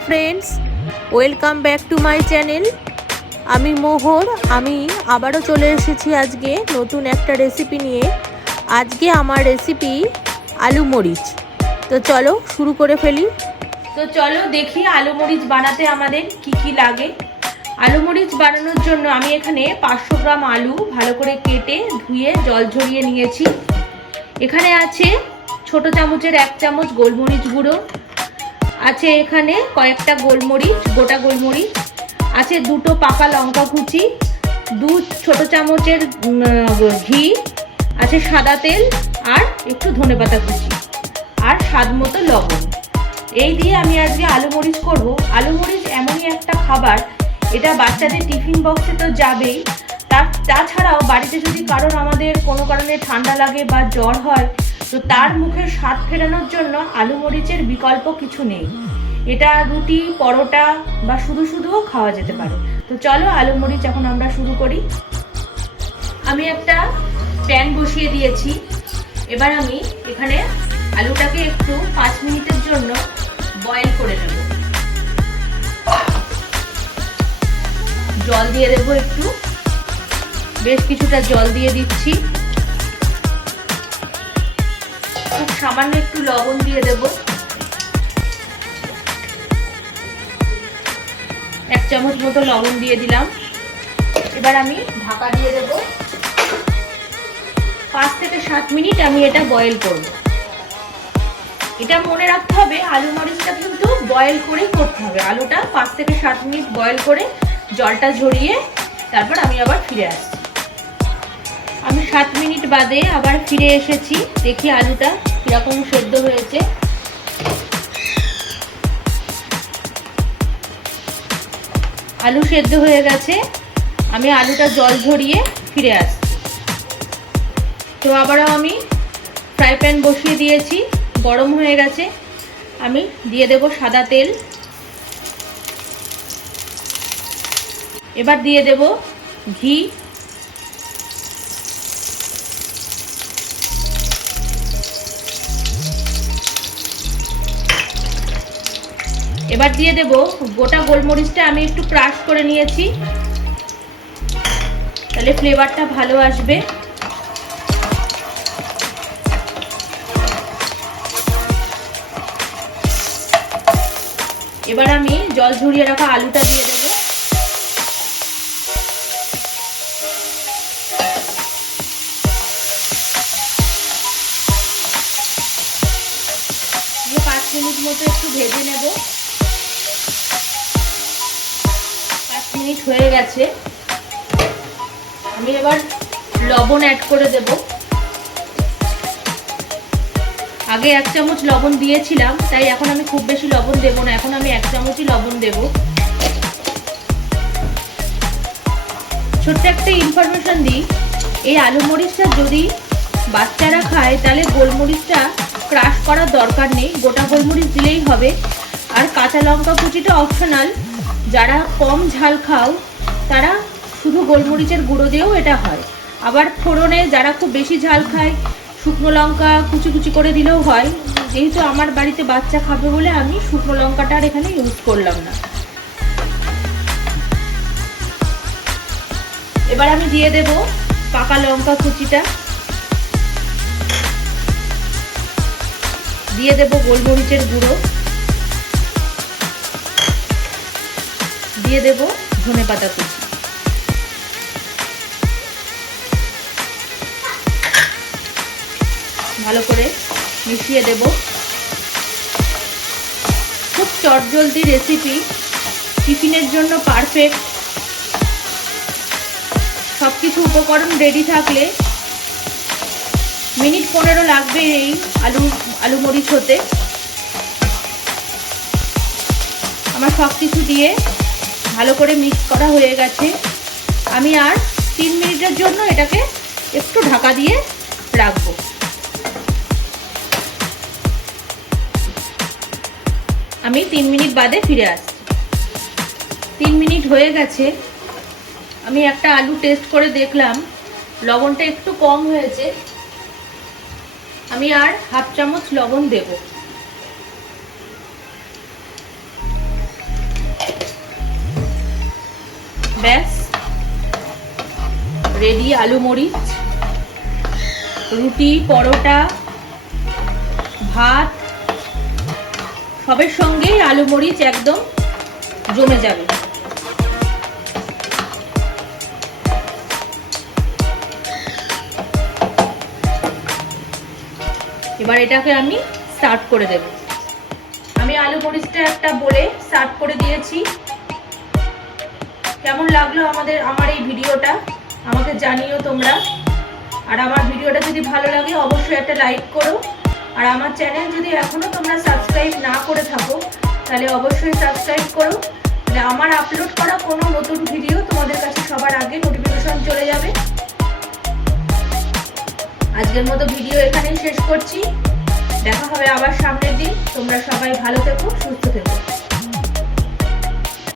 Friends welcome back to my channel आमी मोहर आमी आबारो चले एसेछि आजके नतून एकटा रेसिपि निये। आजके आमार रेसिपि आलू मरीच। तो चलो शुरू करे फेली। तो चलो देखी आलू मरीच बानाते आमादेर की लागे। आलू मरीच बानानोर जोन्नो आमी एखाने 500 ग्राम आलू भालो करे केटे धुए जल झरिये नियेछि। एखाने आछे छोटो चामचेर 1 चामच गोलमरिच गुड़ो, आछे एखाने कयेकटा गोलमरिच गोटा गोलमरिच, आछे दुटो पाका लंका कुचि, 2 छोटो चामचेर घी, आछे सादा तेल और एकटू धनेपाता कुचि और स्वाद मतो लवण। এই দিয়ে আমি আজকে আলু মরিচ করব। আলু মরিচ এমনই একটা খাবার, এটা বাচ্চাদের টিফিন বক্সে তো যাবেই, তাছাড়াও বাড়িতে যদি কারোর আমাদের কোনো কারণে ঠান্ডা লাগে বা জ্বর হয় তো তার মুখের স্বাদ ফেরানোর জন্য আলু মরিচের বিকল্প কিছু নেই। এটা রুটি পরোটা বা শুধু শুধুও খাওয়া যেতে পারে। তো চলো আলু মরিচ এখন আমরা শুরু করি। আমি একটা প্যান বসিয়ে দিয়েছি। এবার আমি এখানে আলুটাকে একটু 5 মিনিটের জন্য বয়েল করে নেব। জল দিয়ে দেবো, একটু বেশ কিছুটা জল দিয়ে দিচ্ছি। খুব সামান্য একটু লবণ দিয়ে দেব, 1 চামচ মতো লবণ দিয়ে দিলাম। এবার আমি ঢাকা দিয়ে দেব। 5 থেকে 7 মিনিট আমি এটা বয়েল করব। এটা মনে রাখতে হবে আলু মরিচটা কিন্তু বয়েল করেই করতে হবে। আলুটা 5 থেকে 7 মিনিট বয়েল করে জলটা ঝরিয়ে তারপর আমি আবার ফিরে আসছি। আমি 7 মিনিট বাদে আবার ফিরে এসেছি। দেখি আলুটা কিরকম সেদ্ধ হয়েছে। আলু সেদ্ধ হয়ে গেছে। আমি আলুটা জল ঝরিয়ে ফিরে আসছি। তো আবারও আমি ফ্রাই প্যান বসিয়ে দিয়েছি, গরম হয়ে গেছে। আমি দিয়ে দেব সাদা তেল। এবার দিয়ে দেব ঘি, এবার দিয়ে দেব গোটা গোলমরিচটা আমি একটু ক্রাশ করে নিয়েছি, তাহলে ফ্লেভারটা ভালো আসবে। এবার আমি জল ঝরিয়ে রাখা আলুটা দিয়ে দেব। দিয়ে 5 মিনিট মতো একটু ভেজে নেব। 5 মিনিট হয়ে গেছে। আমি এবার লবণ অ্যাড করে দেব। আগে 1 চামচ লবণ দিয়েছিলাম, তাই এখন আমি খুব বেশি লবণ দেব না। এখন আমি 1 চামচই লবণ দেব। ছোট্ট একটা ইনফরমেশন দিই, এই আলু মরিচটা যদি বাচ্চারা খায় তাহলে গোলমরিচটা ক্রাশ করার দরকার নেই, গোটা গোলমরিচ দিলেই হবে। আর কাঁচা লঙ্কা কুচিটা অপশনাল, যারা কম ঝাল খাও তারা শুধু গোলমরিচের গুঁড়ো দিয়েও এটা হয়। আবার ফোড়নে যারা খুব বেশি ঝাল খায় শুকনো লঙ্কা কুচি কুচি করে দিলেও হয়। যেহেতু আমার বাড়িতে বাচ্চা খাবে বলে আমি শুকনো লঙ্কাটা আর এখানে ইউজ করলাম না। এবার আমি দিয়ে দেব পাকা লঙ্কা কুচিটা, দিয়ে দেব গোলমরিচের গুঁড়ো, দিয়ে দেব ধনেপাতা কুচি। ভালো করে মিশিয়ে দেব। খুব চটজলদি রেসিপি, টিফিনের জন্য পারফেক্ট। সবকিছু উপকরণ রেডি থাকলে মিনিট 15 লাগবে এই আলু মরিচ হতে। আমার সব কিছু দিয়ে ভালো করে মিক্স করা হয়ে গেছে। আমি আর 3 মিনিটের জন্য এটাকে একটু ঢাকা দিয়ে রাখবো। আমি 3 মিনিট বাদে ফিরে আসছি। 3 মিনিট হয়ে গেছে। আমি একটা আলু টেস্ট করে দেখলাম, লবণটা একটু কম হয়েছে। আমি আর 1/2 চামচ লবণ দেব। ব্যাস রেডি আলু মরিচ। রুটি, পরোটা, ভাত সবের সঙ্গে আলু মরিচ একদম জমে যাবে। এবার এটাকে আমি সার্ভ করে দেব। আমি আলু মরিচটা একটা বলে সার্ভ করে দিয়েছি। কেমন লাগলো আমার এই ভিডিওটা আমাকে জানিও তোমরা। আর আমার ভিডিওটা যদি ভালো লাগে অবশ্যই একটা লাইক করো। আর আমার চ্যানেল যদি এখনো তোমরা সাবস্ক্রাইব না করে থাকো তাহলে অবশ্যই সাবস্ক্রাইব করো, তাহলে আমার আপলোড করা কোনো নতুন ভিডিও তোমাদের কাছে সবার আগে নোটিফিকেশন চলে যাবে। আজকের মতো ভিডিও এখানেই শেষ করছি। দেখা হবে আবার সামনের দিন। তোমরা সবাই ভালো থেকো, সুস্থ থেকো।